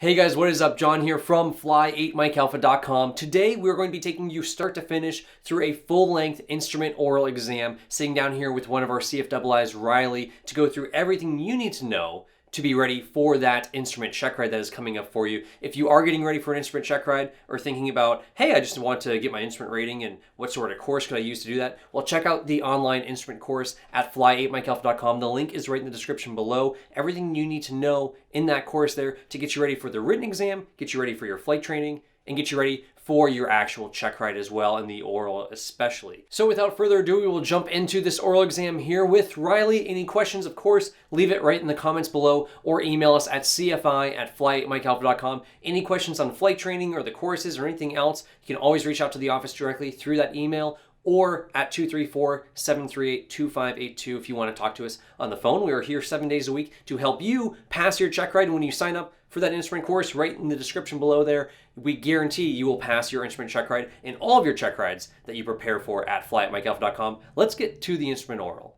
Hey guys, what is up? John here from Fly8MikeAlpha.com. Today we're going to be taking you start to finish through a full-length instrument oral exam, sitting down here with one of our CFIIs, Riley, to go through everything you need to know to be ready for that instrument check ride that is coming up for you. If you are getting ready for an instrument check ride or thinking about, hey, I just want to get my instrument rating and what sort of course could I use to do that? Well, check out the online instrument course at Fly8MikeAlpha.com. The link is right in the description below. Everything you need to know in that course there to get you ready for the written exam, get you ready for your flight training, and get you ready for your actual check ride as well, and the oral especially. So without further ado, we will jump into this oral exam here with Riley. Any questions, of course, leave it right in the comments below or email us at cfi@fly8mikealpha.com. Any questions on flight training or the courses or anything else, you can always reach out to the office directly through that email or at 234-738-2582 if you want to talk to us on the phone. We are here 7 days a week to help you pass your check ride. When you sign up for that instrument course, right in the description below there, we guarantee you will pass your instrument check ride and all of your check rides that you prepare for at Fly8MikeAlpha.com. Let's get to the instrument oral.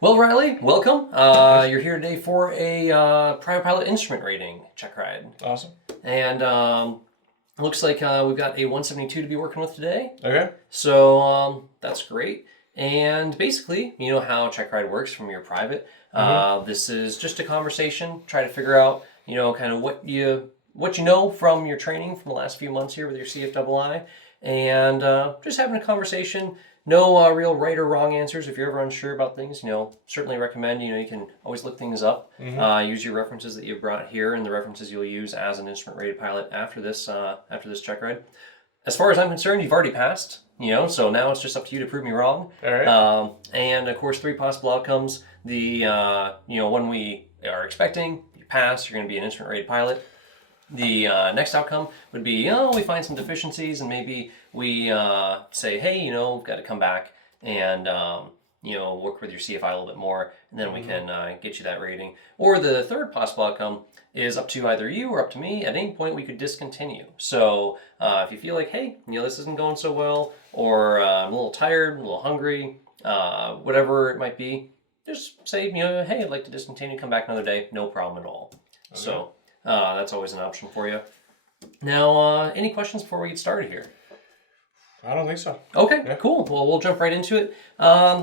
Well, Riley, welcome. You're here today for a private pilot instrument rating check ride. Awesome. And looks like we've got a 172 to be working with today. Okay. So that's great. And basically, you know how check ride works from your private. This is just a conversation, try to figure out, you know, kind of what you know from your training from the last few months here with your CFII, and just having a conversation. No real right or wrong answers. If you're ever unsure about things, you know, certainly recommend, you know, you can always look things up. Use your references that you brought here and the references you'll use as an instrument rated pilot after this check ride. As far as I'm concerned, you've already passed, you know, so now it's just up to you to prove me wrong. All right. And of course, 3 possible outcomes. The, you know, one we are expecting, you pass, you're going to be an instrument rated pilot. The next outcome would be, we find some deficiencies and maybe we say, hey, you know, we've got to come back and, you know, work with your CFI a little bit more, and then we can get you that rating. Or the third possible outcome is up to either you or up to me. At any point, we could discontinue. So if you feel like, hey, you know, this isn't going so well, or I'm a little tired, a little hungry, whatever it might be, just say, you know, hey, I'd like to discontinue, come back another day, no problem at all. Okay. So that's always an option for you. Now, any questions before we get started here? I don't think so. Okay, yeah. Cool. Well, we'll jump right into it.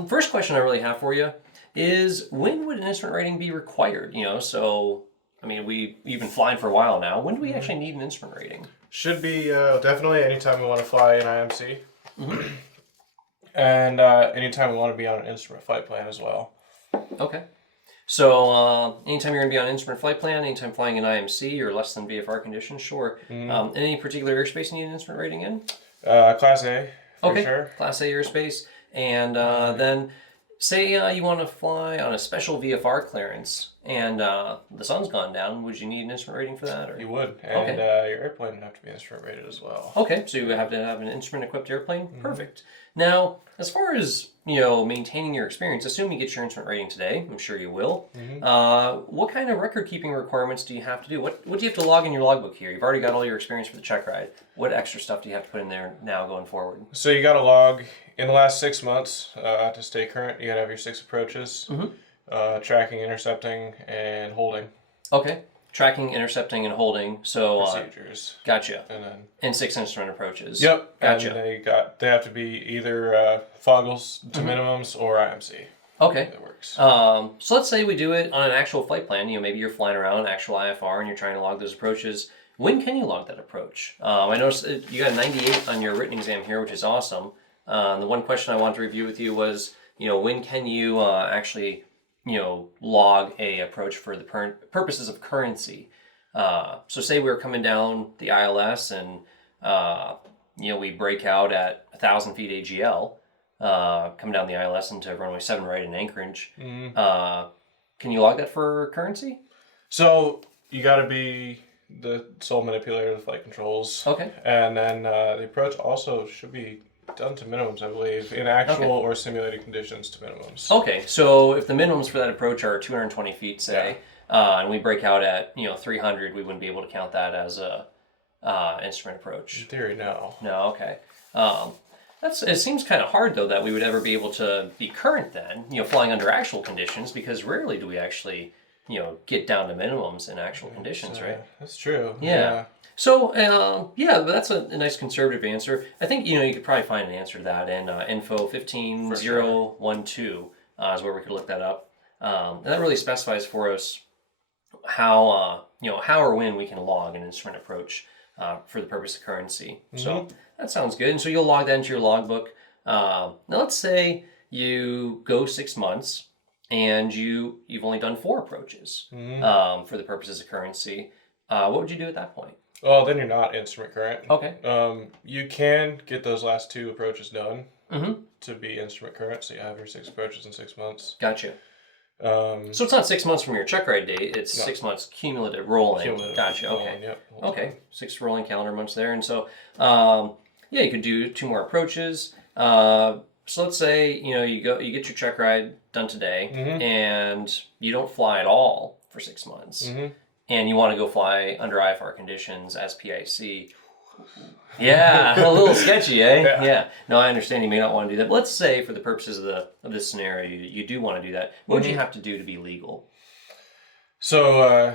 First question I really have for you is, when would an instrument rating be required? You know, so, I mean, you've been flying for a while now. When do we actually need an instrument rating? Should be definitely anytime we want to fly an IMC. And anytime we want to be on an instrument flight plan as well. Okay. So anytime you're going to be on an instrument flight plan, anytime flying an IMC or less than VFR conditions, sure. Any particular airspace you need an instrument rating in? Class A, for sure. Class A airspace. And then say you want to fly on a special VFR clearance and the sun's gone down, would you need an instrument rating for that? Or? You would. And your airplane would have to be instrument rated as well. Okay, so you would have to have an instrument equipped airplane? Perfect. Now, as far as, you know, maintaining your experience, assume you get your instrument rating today, I'm sure you will. What kind of record keeping requirements do you have to do? What do you have to log in your logbook here? You've already got all your experience for the check ride. What extra stuff do you have to put in there now going forward? So you got to log in the last 6 months to stay current. You got to have your 6 approaches, tracking, intercepting, and holding. Okay. Tracking, intercepting, and holding. So procedures. Gotcha. And 6 instrument approaches. Yep. Gotcha. And they have to be either foggles to minimums or IMC. Okay. That works. So let's say we do it on an actual flight plan. You know, maybe you're flying around actual IFR and you're trying to log those approaches. When can you log that approach? I noticed you got a 98 on your written exam here, which is awesome. The one question I wanted to review with you was, you know, when can you actually, you know, log a approach for the purposes of currency? So say we're coming down the ILS and, you know, we break out at 1,000 feet AGL, come down the ILS into runway 7 right in Anchorage. Can you log that for currency? So you got to be the sole manipulator of the flight controls. Okay. And then the approach also should be done to minimums, I believe, in actual or simulated conditions to minimums. Okay, so if the minimums for that approach are 220 feet, say, and we break out at, you know, 300, we wouldn't be able to count that as a instrument approach. In theory, no. No, okay. It seems kind of hard, though, that we would ever be able to be current then, you know, flying under actual conditions, because rarely do we actually get down to minimums in actual conditions, right? That's true. Yeah. So, yeah, that's a nice conservative answer. I think, you could probably find an answer to that in info 15012 is where we could look that up. And that really specifies for us how or when we can log an instrument approach for the purpose of currency. So that sounds good. And so you'll log that into your logbook. Now let's say you go 6 months and you've only done 4 approaches for the purposes of currency. What would you do at that point? Well, then you're not instrument current. Okay. You can get those last 2 approaches done to be instrument current, so you have your 6 approaches in 6 months. Gotcha. So it's not 6 months from your checkride date, it's 6 months cumulative rolling. Gotcha, okay. Rolling, yep. Okay, 6 rolling calendar months there. And so, you could do 2 more approaches. So let's say, you get your checkride done today and you don't fly at all for 6 months. And you want to go fly under IFR conditions as PIC. Yeah, a little sketchy, eh? Yeah. No, I understand you may not want to do that. But let's say for the purposes of this scenario, you do want to do that. What would you have to do to be legal? So,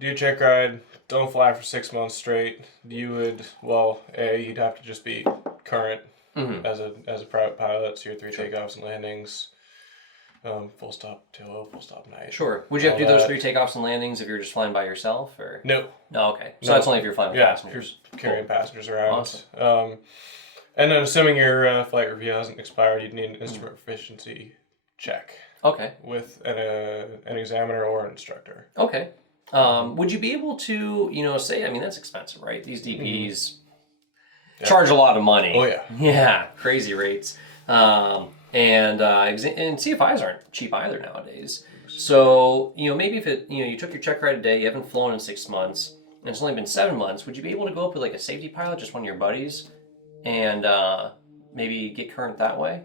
do a checkride, don't fly for 6 months straight. You would, you'd have to just be current as a private pilot, so your 3 takeoffs and landings. Full stop, tailwheel, full stop night. Sure. Would you have to do those 3 takeoffs and landings if you're just flying by yourself, or? No. No, okay. So that's only if you're flying with passengers. You're carrying passengers around. Awesome. And then assuming your flight review hasn't expired, you'd need an instrument proficiency check. Okay. With an examiner or an instructor. Okay. Would you be able to, say, that's expensive, right? These DPs charge a lot of money. Oh, yeah. Yeah, crazy rates. And CFIs aren't cheap either nowadays. So, maybe if you took your check ride today, you haven't flown in 6 months, and it's only been 7 months, would you be able to go up with like a safety pilot, just one of your buddies, and maybe get current that way?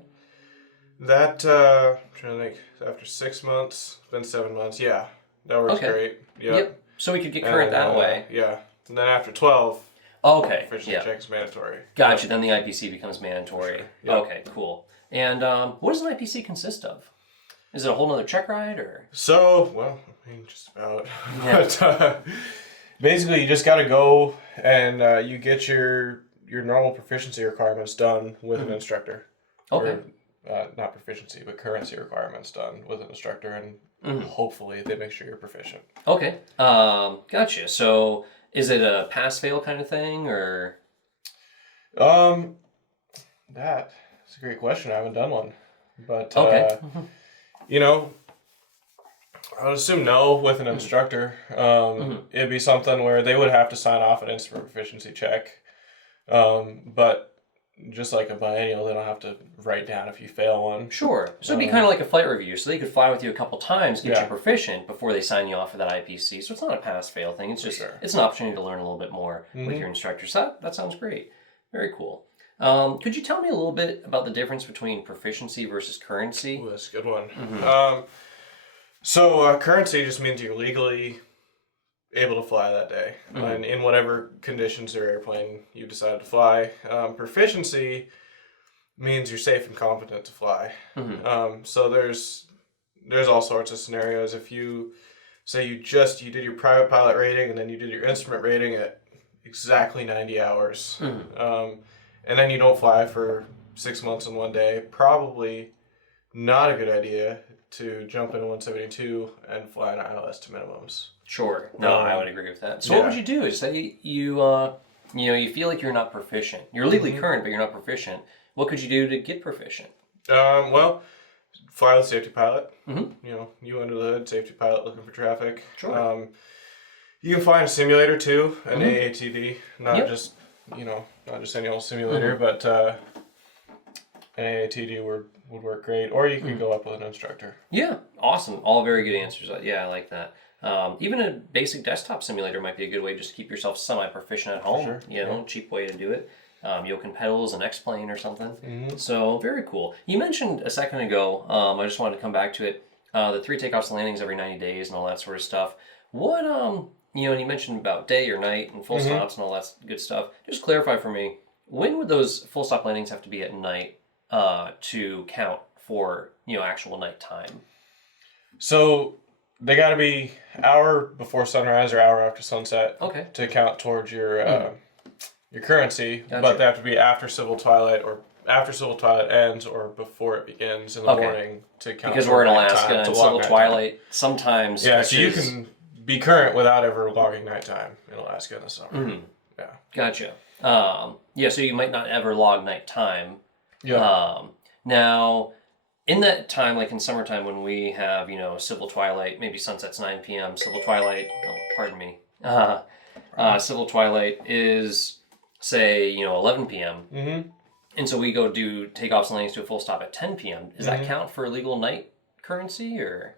That, I'm trying to think, after 6 months, then 7 months, yeah, that works great. Yep. So we could get current that way. Yeah. And then after 12, proficiency check is mandatory. Gotcha. Then the IPC becomes mandatory. Sure. Yep. Okay, cool. And what does an IPC consist of? Is it a whole nother check ride, or? So, just about. Yeah. But basically, you just got to go and you get your normal proficiency requirements done with an instructor. Okay. Or, not proficiency, but currency requirements done with an instructor, and hopefully they make sure you're proficient. Okay. Gotcha. So, is it a pass-fail kind of thing, or? That's a great question. I haven't done one, but I would assume no with an instructor. It'd be something where they would have to sign off an instrument proficiency check, but just like a biennial, they don't have to write down if you fail one. Sure. So it'd be kind of like a flight review. So they could fly with you a couple times, get you proficient before they sign you off for that IPC. So it's not a pass-fail thing. It's just it's an opportunity to learn a little bit more with your instructor. So that sounds great. Very cool. Could you tell me a little bit about the difference between proficiency versus currency? Ooh, that's a good one. So currency just means you're legally able to fly that day, and in whatever conditions or airplane you decide to fly. Proficiency means you're safe and competent to fly. So there's all sorts of scenarios. If you say you did your private pilot rating and then you did your instrument rating at exactly 90 hours, and then you don't fly for 6 months and 1 day, probably not a good idea to jump into 172 and fly an ILS to minimums. Sure. No, I would agree with that. So what would you do? Say you feel like you're not proficient. You're legally current, but you're not proficient. What could you do to get proficient? Fly with safety pilot. You under the hood, safety pilot looking for traffic. Sure. You can fly in a simulator too, an AATD, not just any old simulator, but an AATD would work great. Or you could go up with an instructor. Yeah, awesome. All very good answers. Yeah, I like that. Even a basic desktop simulator might be a good way just to keep yourself semi-proficient at home. Sure. Cheap way to do it. Yoke and pedals, an X-plane or something. So very cool. You mentioned a second ago, I just wanted to come back to it, the 3 takeoffs and landings every 90 days and all that sort of stuff. What, and you mentioned about day or night and full stops and all that good stuff. Just clarify for me, when would those full stop landings have to be at night to count for, actual night time? So They got to be hour before sunrise or hour after sunset. Okay. To count towards your currency, Gotcha. but they have to be after civil twilight or after civil twilight ends or before it begins in the morning to count. Because we're in nighttime, Alaska and civil twilight sometimes. Yeah, so you can be current without ever logging nighttime in Alaska in the summer. Mm-hmm. Yeah. Gotcha. Yeah, so you might not ever log nighttime. Yeah. Now, in that time, like in summertime when we have, civil twilight, maybe sunset's 9 p.m., civil twilight, pardon me, civil twilight is, say, 11 p.m. Mm-hmm. And so we go do takeoffs and landings to a full stop at 10 p.m. Does that count for legal night currency, or?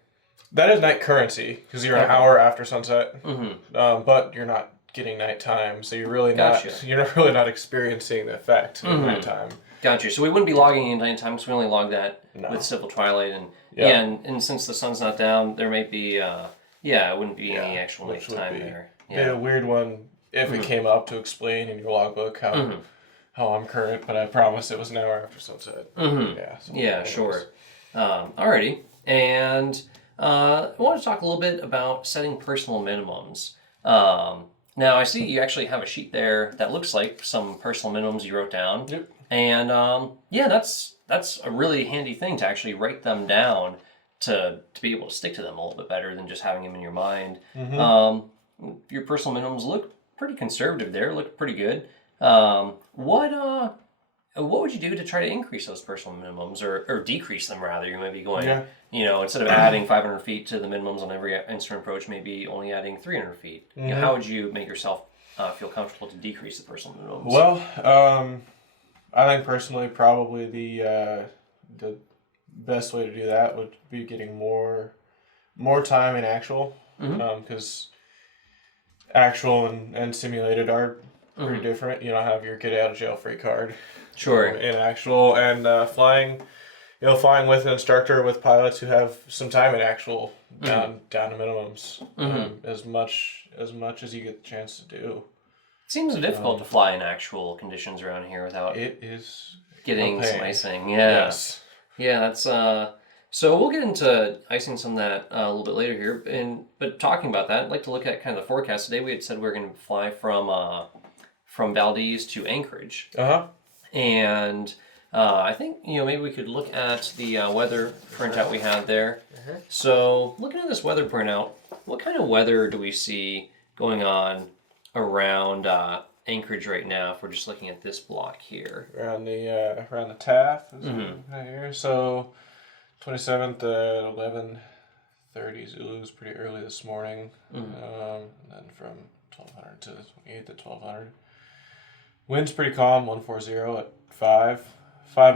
That is night currency because you're an hour after sunset, Mm-hmm. But you're not getting nighttime, so you're really not experiencing the effect of nighttime. Gotcha. So we wouldn't be logging in nighttime because we only log that with civil twilight, and since the sun's not down, there might be it wouldn't be any actual nighttime there. Yeah, a weird one if it came up to explain in your logbook how I'm current, but I promise it was an hour after sunset. Mm-hmm. Yeah, sure. Alrighty, and I want to talk a little bit about setting personal minimums. Now I see you actually have a sheet there that looks like some personal minimums you wrote down. Yep. And that's a really handy thing to actually write them down to be able to stick to them a little bit better than just having them in your mind. Mm-hmm. Your personal minimums look pretty conservative there, look pretty good. What would you do to try to increase those personal minimums or decrease them rather? You might be going, instead of adding 500 feet to the minimums on every instrument approach, maybe only adding 300 feet. Mm-hmm. How would you make yourself feel comfortable to decrease the personal minimums? Well, I think personally probably the best way to do that would be getting more time in actual, because actual and simulated are pretty different. You don't have your get out of jail free card. Sure. In actual and flying with an instructor with pilots who have some time in actual down to minimums, as much as you get the chance to do. It seems difficult to fly in actual conditions around here without it is getting some icing. Yeah. Yes. Yeah, that's so we'll get into icing some of that a little bit later here. But talking about that, I'd like to look at kind of the forecast. Today we had said we were going to fly from Valdez to Anchorage. And I think maybe we could look at the weather printout we had there. So looking at this weather printout, what kind of weather do we see going on around Anchorage right now if we're just looking at this block here? Around the TAF right here. So 27th at 11:30 Zulu is pretty early this morning. And then from 1200 to 28th at 1200. Wind's pretty calm, 140 at 5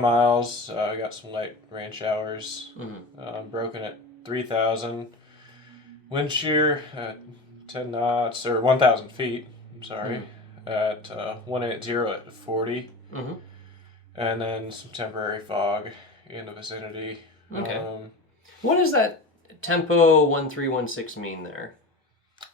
miles. I got some light rain showers. Broken at 3,000. Wind shear at 10 knots, or 1,000 feet, I'm sorry, at 180 at 40. And then some temporary fog in the vicinity. Okay. What does that tempo 1316 mean there?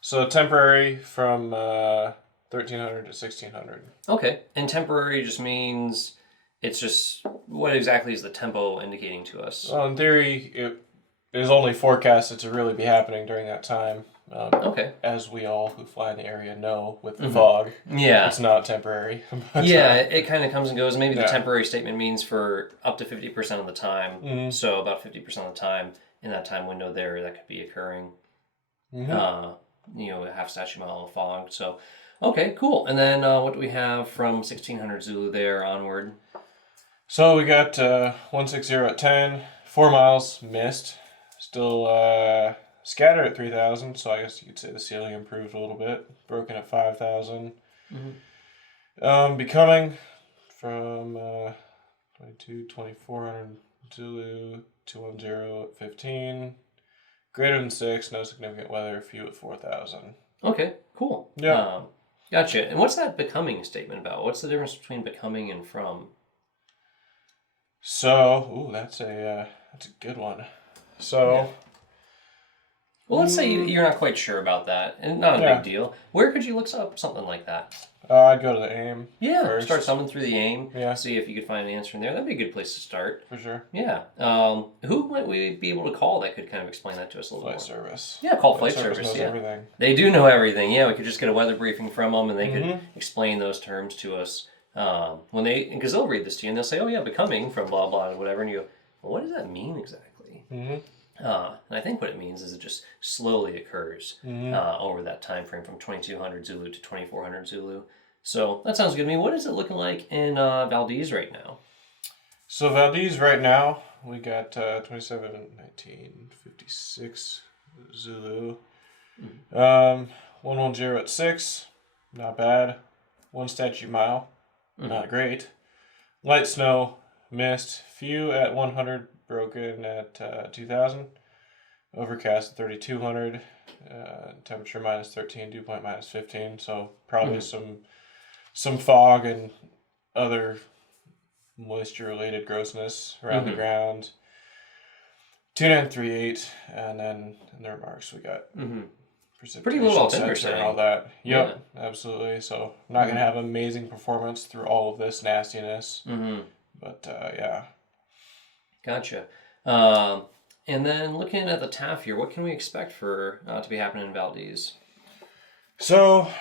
So temporary from 1,300 to 1,600. Okay. And temporary just means it's just, what exactly is the tempo indicating to us? Well, in theory, it is only forecasted to really be happening during that time. Okay. As we all who fly in the area know, with the fog, it's not temporary. But, it kind of comes and goes. Maybe the temporary statement means for up to 50% of the time. So about 50% of the time in that time window there, that could be occurring. Half statute mile of fog. So, okay, cool. And then what do we have from 1600 Zulu there onward? So we got 160 at 10, 4 miles missed. Still scattered at 3,000, so I guess you could say the ceiling improved a little bit. Broken at 5,000. Becoming from 2,400 Zulu, 210 at 15. Greater than 6, no significant weather, few at 4,000. Okay, cool. Yeah. Gotcha. And what's that becoming statement about? What's the difference between becoming and from? So, that's a good one. So, Well, let's say you're not quite sure about that, and not a big deal. Where could you look up something like that? I'd go to the AIM. Yeah, first. start summing through the AIM. Yeah. See if you could find an answer in there. That'd be a good place to start. For sure. Yeah. Who might we be able to call that could kind of explain that to us a little Flight more? service. Yeah, call flight service. Knows everything. They do know everything. Yeah, we could just get a weather briefing from them, and they could explain those terms to us. Because they'll read this to you and they'll say, "Oh yeah, becoming from blah blah and whatever," and you go, "Well, what does that mean exactly?" And I think what it means is it just slowly occurs over that time frame from 2200 Zulu to 2400 Zulu. So that sounds good to me. What is it looking like in Valdez right now? So Valdez right now, we got 27:19:56 Zulu. 110 at 6, not bad. 1 statute mile, not great. Light snow, mist, few at 100, broken at 2000. Overcast at 3200. Temperature -13, dew point -15. So probably some fog and other moisture-related grossness around the ground. 2938, and then in the remarks we got precipitation, pretty low altimeter and all that. Yep, absolutely. So I'm not gonna have amazing performance through all of this nastiness, but yeah. Gotcha. And then looking at the TAF here, what can we expect for to be happening in Valdez? So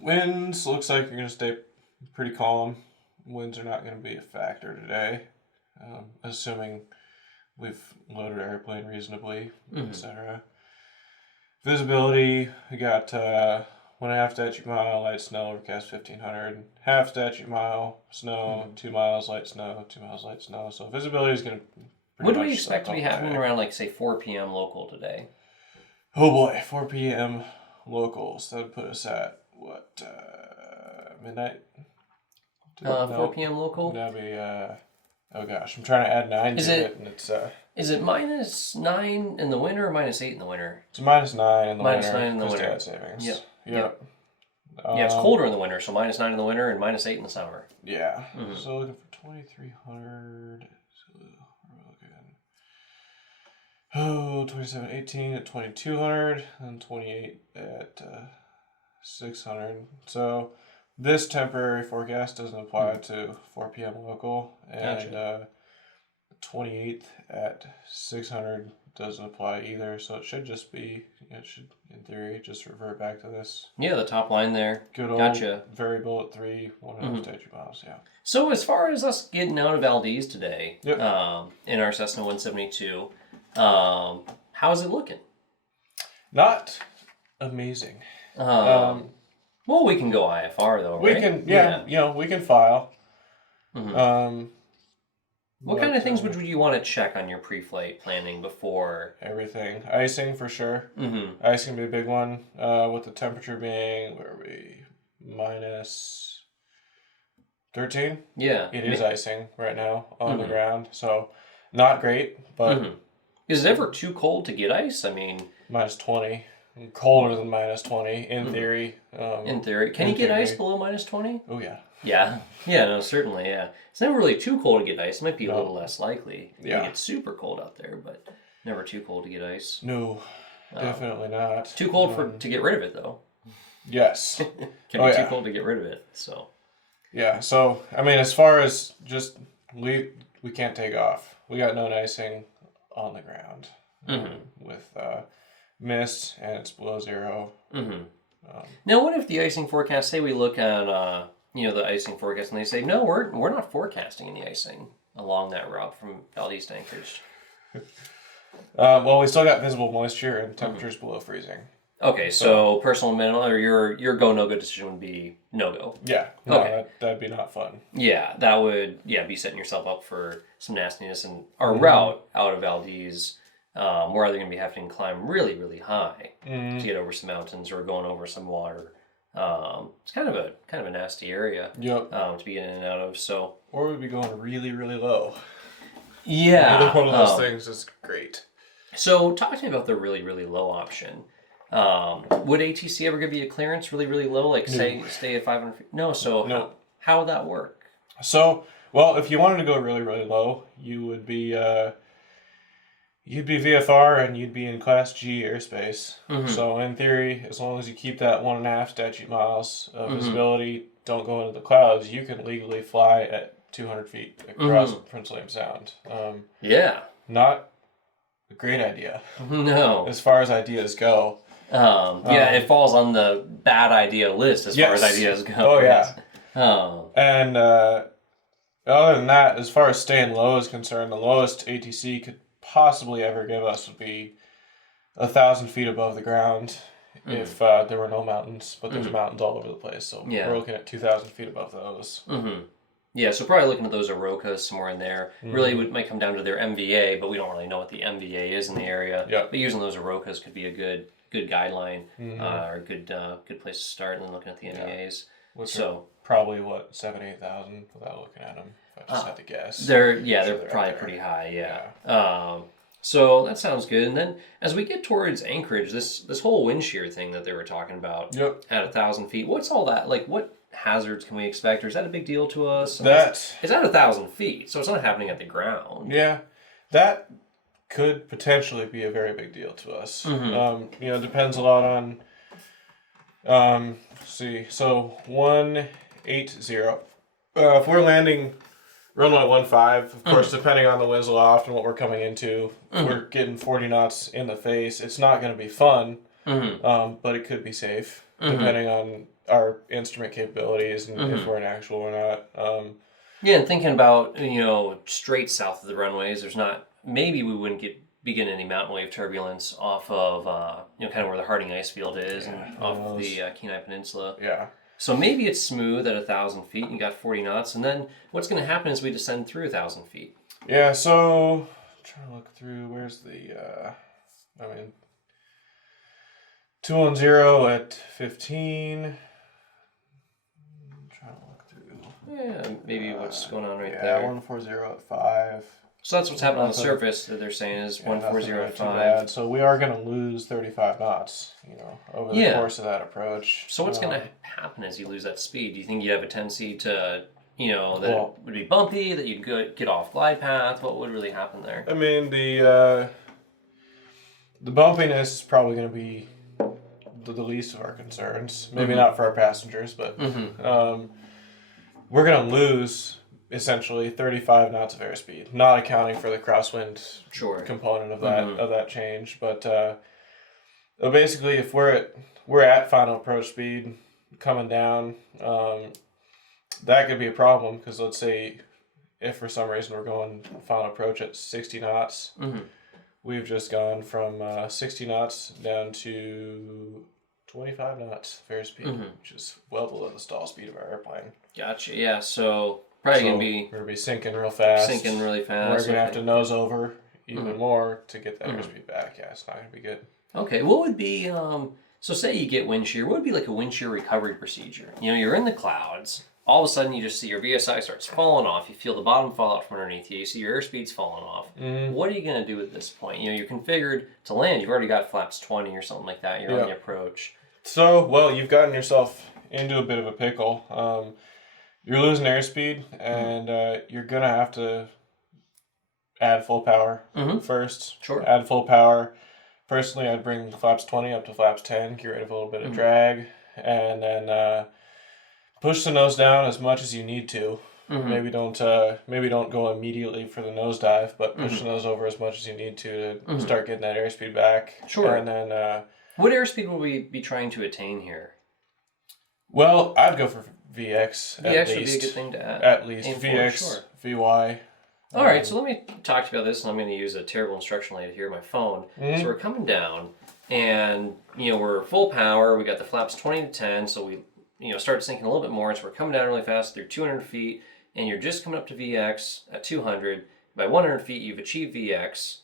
winds looks like you're gonna stay pretty calm. Winds are not gonna be a factor today, assuming we've loaded our airplane reasonably, etc. Visibility, we got 1.5 statute mile, light snow, overcast 1500, half statute mile, snow, 2 miles, light snow, 2 miles, light snow. So visibility is going to what do we expect to be happening around, like, say, 4 p.m. local today? Oh boy, 4 p.m. locals. That would put us at, what, midnight? 4 p.m. local? That would be, oh gosh, I'm trying to add 9 to it, and it's... Is it -9 in the winter or -8 in the winter? It's -9 in the winter. -9 in the winter. Just to add savings. Yep. Yeah, it's colder in the winter, so -9 in the winter and -8 in the summer. Yeah. So looking for 2300. Oh, 2718 at 2200, and 28 at 600. So this temporary forecast doesn't apply to 4 p.m. local, and 28th at 600 doesn't apply either. So it should just be, it should, in theory, just revert back to this. Yeah, the top line there. Good old variable at 3, 1.5 statute miles, yeah. So as far as us getting out of Valdez today, Yep. In our Cessna 172, how's it looking? Not amazing. Well, we can go IFR though, we right? can, you know, we can file. What kind of things would you want to check on your pre-flight planning before? Everything. Icing for sure. Icing would be a big one. With the temperature being, where are we? -13. Yeah. It is icing right now on the ground. So not great, but... Is it ever too cold to get ice? I mean... -20. Colder than -20, in theory. In theory. Can you get ice below -20? Oh, yeah. Yeah. Yeah, no, certainly, yeah. It's never really too cold to get ice. It might be a little less likely. Yeah. You get super cold out there, but never too cold to get ice. No, definitely not. Too cold to get rid of it, though. Yes. Can be too cold to get rid of it, so... Yeah, so, I mean, as far as just... We can't take off. We got no icing on the ground. With mist, and it's below 0. Now, what if the icing forecast, say we look at, the icing forecast, and they say, no, we're not forecasting any icing along that route from Valdez to Anchorage? Well, we still got visible moisture and temperatures below freezing. Okay, so personal and mental, or your go, no-go decision would be no-go. Yeah. No, okay. That'd be not fun. Yeah, that would, be setting yourself up for some nastiness. And our route out of Valdez, we're either going to be having to climb really, really high to get over some mountains or going over some water. It's kind of a nasty area to be in and out of. So, or we'd be going really, really low. Yeah. Either one of those things is great. So, talk to me about the really, really low option. Would ATC ever give you a clearance really, really low? Like, say, stay at 500 feet? No, so how would that work? So, well, if you wanted to go really, really low, you would be, you'd be VFR and you'd be in Class G airspace. Mm-hmm. So in theory, as long as you keep that 1.5 statute miles of Mm-hmm. visibility, don't go into the clouds, you can legally fly at 200 feet across Prince William Sound. Yeah. Not a great idea. No. As far as ideas go. Yeah, it falls on the bad idea list as far as ideas go. Oh, yeah. Oh. And other than that, as far as staying low is concerned, the lowest ATC could possibly ever give us would be 1,000 feet above the ground if there were no mountains. But there's mountains all over the place, so we're looking at 2,000 feet above those. Yeah, so probably looking at those Arokas somewhere in there. Really, it might come down to their MVA, but we don't really know what the MVA is in the area. Yeah. But using those Arokas could be a good guideline or a good place to start, and then looking at the MEAs. Which are probably, 7,000-8,000 without looking at them, if I just had to guess. They're probably pretty high, yeah. So that sounds good. And then as we get towards Anchorage, this whole wind shear thing that they were talking about at 1,000 feet, what's all that? Like, what hazards can we expect, or is that a big deal to us? It's at 1,000 feet, so it's not happening at the ground. Yeah, that could potentially be a very big deal to us. It depends a lot on. See, so 180. If we're landing runway 15, of course, depending on the winds aloft and what we're coming into, if we're getting 40 knots in the face, it's not going to be fun, but it could be safe, depending on our instrument capabilities and if we're in actual or not. Yeah, and thinking about, straight south of the runways, maybe we wouldn't be getting any mountain wave turbulence off of, kind of where the Harding ice field is and off of the Kenai Peninsula. Yeah. So maybe it's smooth at 1,000 feet and you got 40 knots, and then what's going to happen is we descend through 1,000 feet. Yeah, so I'm trying to look through, where's the, 210 at 15. I'm trying to look through. Yeah, maybe what's going on there. Yeah, 140 at 5. So that's what's happening on the surface that they're saying is 140 at 5. Bad. So we are going to lose 35 knots, over the course of that approach. So what's going to happen as you lose that speed? Do you think you'd have a tendency to, that it would be bumpy, that you'd get off glide path? What would really happen there? I mean, the bumpiness is probably going to be the least of our concerns. Maybe not for our passengers, but we're going to lose essentially 35 knots of airspeed, not accounting for the crosswind component of that change. But basically, if we're at final approach speed coming down, that could be a problem, because let's say if for some reason we're going final approach at 60 knots, we've just gone from 60 knots down to 25 knots of airspeed, which is well below the stall speed of our airplane. Gotcha. Yeah. So probably we're gonna be sinking real fast. Sinking really fast. We're gonna have to nose over even more to get that airspeed back. Yeah, it's not gonna be good. Okay, what would be so say you get wind shear, what would be like a wind shear recovery procedure? You're in the clouds, all of a sudden you just see your VSI starts falling off, you feel the bottom fall out from underneath you, you see your airspeed's falling off. What are you gonna do at this point? You're configured to land, you've already got flaps 20 or something like that, you're on the approach. So, well, you've gotten yourself into a bit of a pickle. You're losing airspeed, and you're going to have to add full power first. Sure. Add full power. Personally, I'd bring flaps 20 up to flaps 10, get rid of a little bit of drag, and then push the nose down as much as you need to. Maybe don't go immediately for the nosedive, but push the nose over as much as you need to start getting that airspeed back. Sure. And then what airspeed will we be trying to attain here? Well, I'd go for VX at VX least. would be a good thing to add. At least VX, VY. All right, so let me talk to you about this, and I'm going to use a terrible instruction aid here on my phone. So we're coming down, and we're full power. We got the flaps 20 to 10, so we start sinking a little bit more. So we're coming down really fast through 200 feet, and you're just coming up to VX at 200. By 100 feet, you've achieved VX,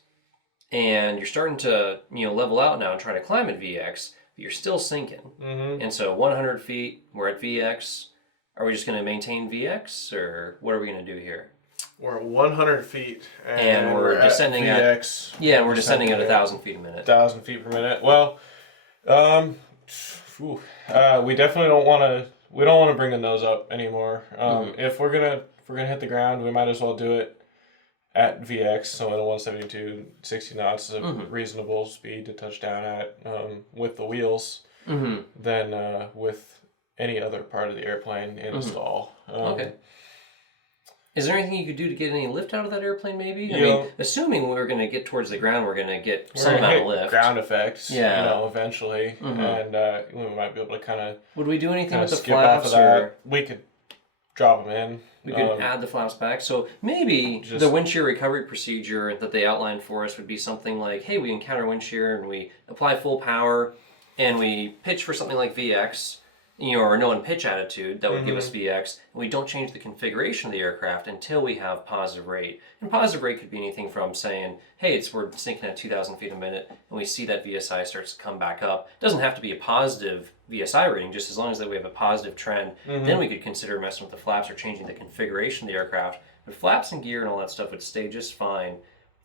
and you're starting to level out now and try to climb at VX, but you're still sinking. And so 100 feet, we're at VX. Are we just going to maintain VX, or what are we going to do here? We're at 100 feet, and we're descending at VX. And we're descending at 1,000 feet a minute. 1,000 feet per minute. Well, we definitely don't want to. We don't want to bring the nose up anymore. If we're gonna hit the ground, we might as well do it at VX, so at a 172, 60 knots is a reasonable speed to touch down at with the wheels than with any other part of the airplane in a stall. Okay. Is there anything you could do to get any lift out of that airplane, maybe? I mean, assuming we're going to get towards the ground, we're going to get some amount of lift. Ground effects, eventually. And we might be able to kind of... Would we do anything with the flaps? Or... We could drop them in. We could add the flaps back. So maybe the wind shear recovery procedure that they outlined for us would be something like, hey, we encounter wind shear and we apply full power and we pitch for something like VX, or no pitch attitude that would give us VX, and we don't change the configuration of the aircraft until we have positive rate. And positive rate could be anything from saying, hey, we're sinking at 2,000 feet a minute, and we see that VSI starts to come back up. It doesn't have to be a positive VSI rating, just as long as that we have a positive trend. Then we could consider messing with the flaps or changing the configuration of the aircraft. But flaps and gear and all that stuff would stay just fine.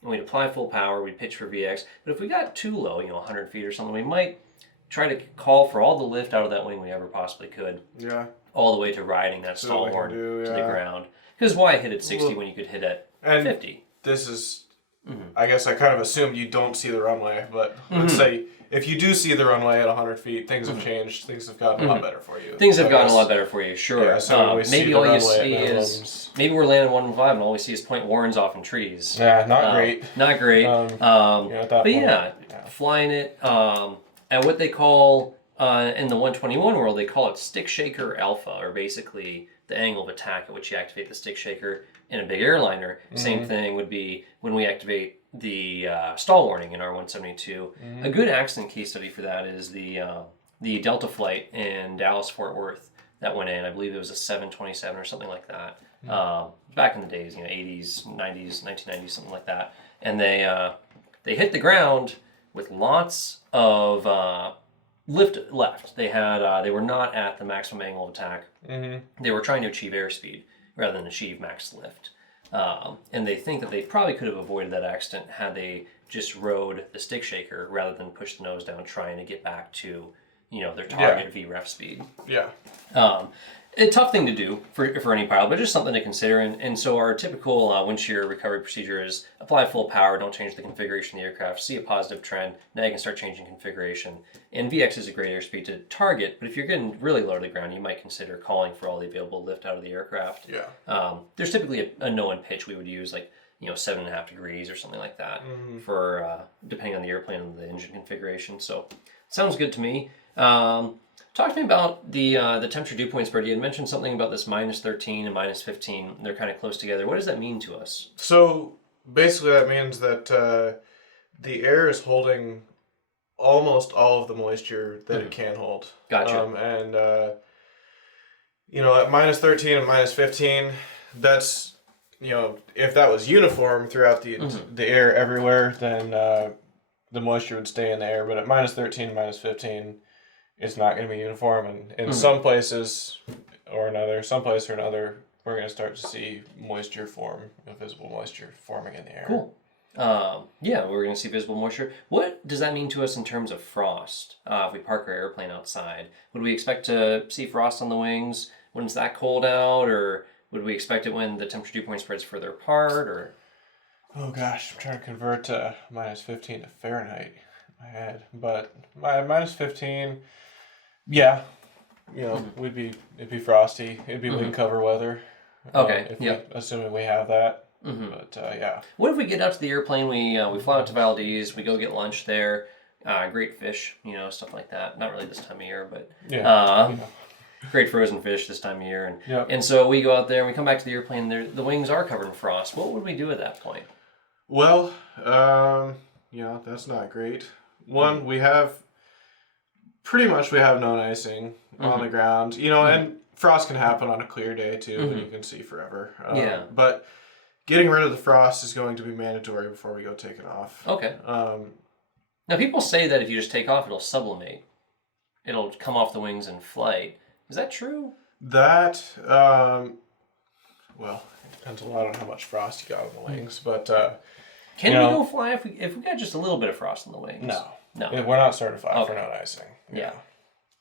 And we'd apply full power, we'd pitch for VX. But if we got too low, 100 feet or something, we might try to call for all the lift out of that wing we ever possibly could. Yeah. All the way to riding that stall horn to the ground. Because why hit at 60 when you could hit at 50? This is, I guess I kind of assumed you don't see the runway, but let's say if you do see the runway at 100 feet, things have changed. Things have gotten a lot better for you. Things have gotten a lot better for you, sure. Yeah, so maybe all you see is, maybe we're landing 115 and all we see is point warrants off in trees. Yeah, not great. Not great. Flying it at what they call, in the 121 world, they call it stick shaker alpha, or basically the angle of attack at which you activate the stick shaker in a big airliner. Same thing would be when we activate the stall warning in our 172. A good accident case study for that is the Delta flight in Dallas-Fort Worth that went in. I believe it was a 727 or something like that. Back in the days, 80s, 90s, 1990s, something like that. And they hit the ground with lots of lift left. They were not at the maximum angle of attack. They were trying to achieve airspeed rather than achieve max lift. And they think that they probably could have avoided that accident had they just rode the stick shaker rather than push the nose down trying to get back to their target VREF speed. Yeah. A tough thing to do for any pilot, but just something to consider. And so our typical wind shear recovery procedure is apply full power, don't change the configuration of the aircraft, see a positive trend, now you can start changing configuration. And VX is a great airspeed to target, but if you're getting really low to the ground, you might consider calling for all the available lift out of the aircraft. Yeah. There's typically a no-end pitch we would use, like 7.5 degrees or something like that, for depending on the airplane and the engine configuration. So sounds good to me. Talk to me about the temperature dew point spread. You had mentioned something about this -13 and -15. They're kind of close together. What does that mean to us? So basically that means that the air is holding almost all of the moisture that it can hold. Gotcha. And at -13 and -15, that's, if that was uniform throughout the air everywhere, then the moisture would stay in the air. But at -13, -15, it's not going to be uniform, and in some places or another, we're going to start to see moisture form, visible moisture forming in the air. Cool. We're going to see visible moisture. What does that mean to us in terms of frost? If we park our airplane outside, would we expect to see frost on the wings when it's that cold out, or would we expect it when the temperature dew point spreads further apart, or? Oh gosh, I'm trying to convert to -15 to Fahrenheit in my head, but -15. Yeah, it'd be frosty. It'd be wind cover weather. Okay. Assuming we have that. But yeah. What if we get out to the airplane? We fly out to Valdez. We go get lunch there. Great fish, stuff like that. Not really this time of year, but great frozen fish this time of year. And so we go out there and we come back to the airplane. And the wings are covered in frost. What would we do at that point? Well, that's not great. One, we have no icing on the ground, and frost can happen on a clear day too, and you can see forever. But getting rid of the frost is going to be mandatory before we go taking off. Okay. Now people say that if you just take off, it'll sublimate. It'll come off the wings in flight. Is that true? That, well, it depends a lot on how much frost you got on the wings, but can we go fly if we got just a little bit of frost on the wings? No. We're not certified for no icing. Yeah.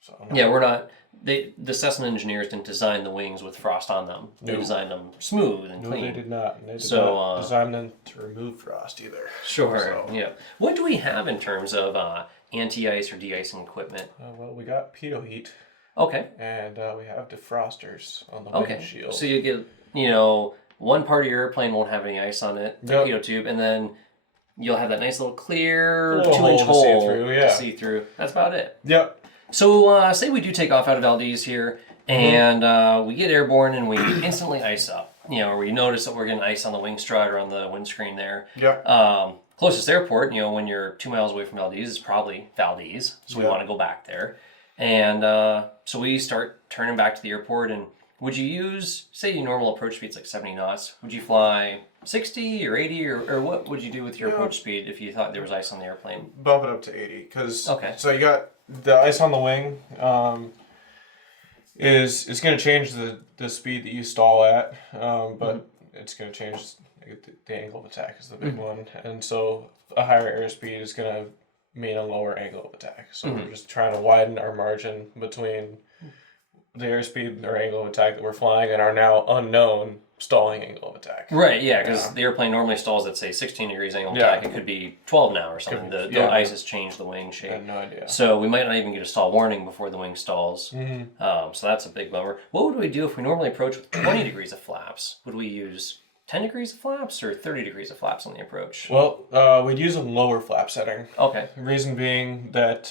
So we're not. the Cessna engineers didn't design the wings with frost on them. They designed them smooth and clean. No, they did not. And they did not design them to remove frost either. Sure. So. Yeah. What do we have in terms of anti-ice or de-icing equipment? Well, we got pitot heat. Okay. And we have defrosters on the windshield. So you get, one part of your airplane won't have any ice on it, the pitot tube, and then you'll have that nice little clear 2-inch hole to see through. That's about it. Yep. So say we do take off out of Valdez here, and we get airborne and we instantly ice up. Or we notice that we're getting ice on the wing strut or on the windscreen there. Yep. Closest airport, when you're 2 miles away from Valdez, is probably Valdez. So we want to go back there. And so we start turning back to the airport. And would you use, say your normal approach speed's like 70 knots, would you fly 60 or 80 or what would you do with your approach speed if you thought there was ice on the airplane? Bump it up to 80 so you got the ice on the wing is going to change the speed that you stall at, but it's going to change the angle of attack is the big one, and so a higher airspeed is going to mean a lower angle of attack. So we're just trying to widen our margin between the airspeed or angle of attack that we're flying and our now unknown stalling angle of attack. Right, yeah, because the airplane normally stalls at, say, 16 degrees angle of attack. It could be 12 now or something. The ice has changed the wing shape. I have no idea. So we might not even get a stall warning before the wing stalls. So that's a big bummer. What would we do if we normally approach with 20 degrees of flaps? Would we use 10 degrees of flaps or 30 degrees of flaps on the approach? Well, we'd use a lower flap setting. Okay. The reason being that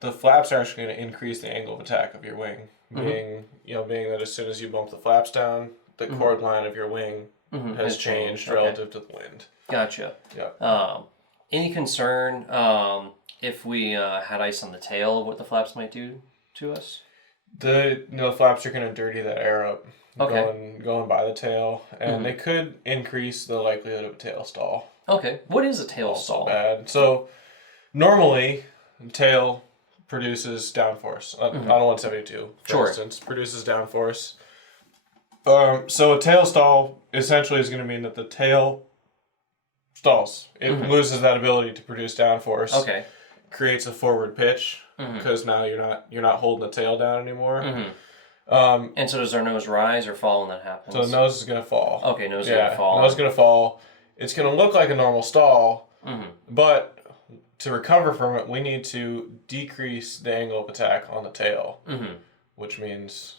the flaps are actually going to increase the angle of attack of your wing. Being that as soon as you bump the flaps down, the chord line of your wing has changed relative to the wind. Gotcha. Yeah. Any concern if we had ice on the tail of what the flaps might do to us? The flaps are going to dirty that air up going by the tail, and they could increase the likelihood of a tail stall. Okay. What is a tail stall? Bad. So normally, the tail produces downforce on a 172, for instance, produces downforce. So a tail stall essentially is going to mean that the tail stalls. It loses that ability to produce downforce. Okay. Creates a forward pitch because now you're not holding the tail down anymore. And so does our nose rise or fall when that happens? So the nose is going to fall. Okay, nose is going to fall. Nose is going to fall. It's going to look like a normal stall, but to recover from it, we need to decrease the angle of attack on the tail, which means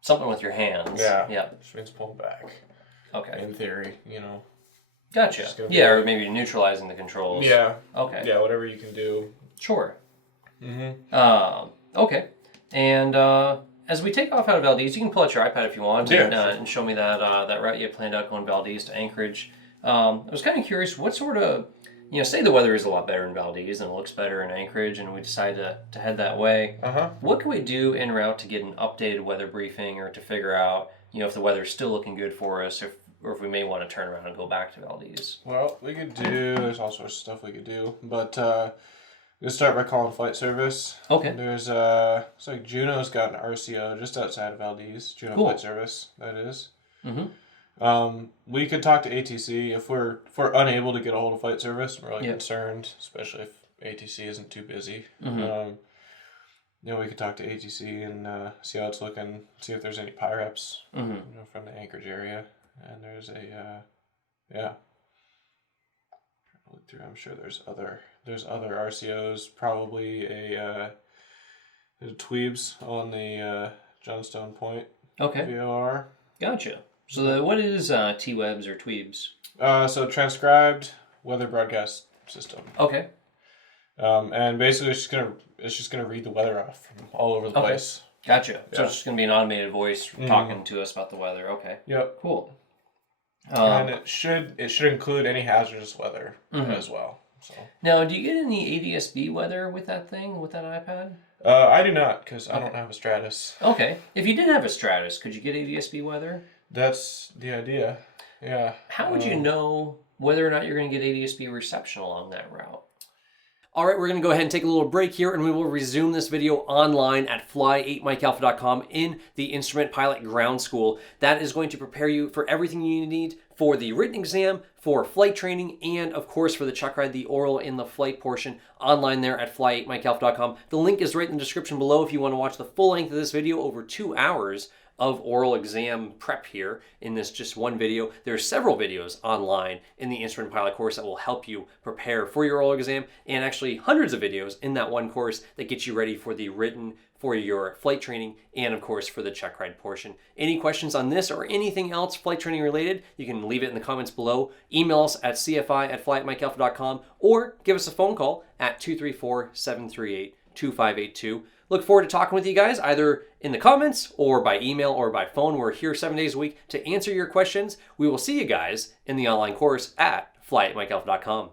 something with your hands. Yeah. Which means pull back. Okay. In theory, Gotcha. Yeah, or maybe neutralizing the controls. Yeah. Okay. Yeah, whatever you can do. Sure. Okay. And as we take off out of Valdez, you can pull out your iPad if you want and show me that route you planned out going Valdez to Anchorage. I was kind of curious, what sort of, say the weather is a lot better in Valdez and it looks better in Anchorage and we decide to head that way. What can we do en route to get an updated weather briefing or to figure out, if the weather's still looking good for us or if we may want to turn around and go back to Valdez? Well, there's all sorts of stuff we could do, but we'll start by calling flight service. Okay. There's, it's like Juneau's got an RCO just outside of Valdez. Juneau Flight Service, that is. We could talk to ATC if we're unable to get a hold of flight service and we're really concerned, especially if ATC isn't too busy. We could talk to ATC and see how it's looking, see if there's any PIREPs from the Anchorage area. And there's I'm sure there's other RCOs, probably there's a Tweebs on the Johnstone Point VOR. Gotcha. So what is T-Webs or Tweebs? So transcribed weather broadcast system. Okay. And basically it's just gonna read the weather off from all over the place. Gotcha. Yeah. So it's just gonna be an automated voice talking to us about the weather. Okay. Yep. Cool. And it should include any hazardous weather as well. So. Now, do you get any ADS-B weather with that thing, with that iPad? I do not, because I don't have a Stratus. Okay. If you did have a Stratus, could you get ADS-B weather? That's the idea. Yeah. How would you know whether or not you're going to get ADS-B reception along that route? All right, we're gonna go ahead and take a little break here and we will resume this video online at fly8mikealpha.com in the Instrument Pilot Ground School. That is going to prepare you for everything you need for the written exam, for flight training, and of course for the Checkride, the oral and the flight portion online there at fly8mikealpha.com. The link is right in the description below if you wanna watch the full length of this video, over 2 hours of oral exam prep here in this just one video. There are several videos online in the Instrument Pilot course that will help you prepare for your oral exam, and actually hundreds of videos in that one course that get you ready for the written, for your flight training, and of course for the Checkride portion. Any questions on this or anything else flight training related, you can leave it in the comments below. Email us at cfi@fly8mikealpha.com or give us a phone call at 234-738-2582. Look forward to talking with you guys either in the comments or by email or by phone. We're here 7 days a week to answer your questions. We will see you guys in the online course at fly8mikealpha.com.